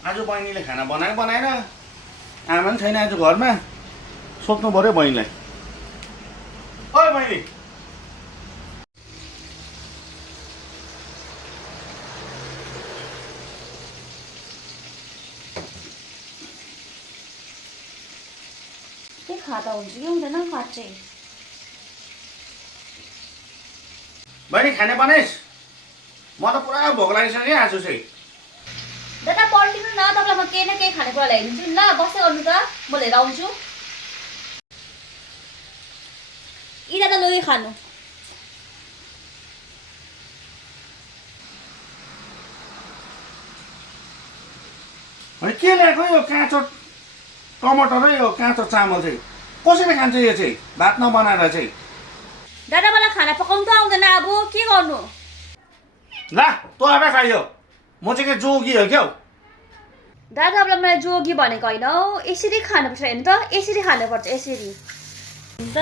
आज बहिनीले खाना बनायो बनाएन आमा पनि छैन आज घरमा सोध्नु पर्यो बहिनीलाई ओइ बहिनी के खाँदा हुन्छ कि हुँदैन भात चाहिँ बहिनी खाने बनाइस् म त पुरा भोक लागिसक्यो आज चाहिँ दादा पल्टिनु न तपाईँलाई म केही न केही खानेकुरा ल्याइदिन्छु नि ल बस्दै गर्नु त म लिएर आउँछु यी दादा लगी खानु अनि के ल्याएको यो काँचो टमाटर र यो काँचो चामल चाहिँ कसरी खान्छ यो चाहिँ भात नबनाएर चाहिँ दादा मलाई खाना पकाउनु त आउँदैन अब के गर्नु ला तँ आफै खाइयो म चाहिँ के जोगी हो क्या दादा तपाईँलाई मैले जोगी भनेको होइन हौ यसरी खानुपर्छ हेर्नु त यसरी खानुपर्छ यसरी त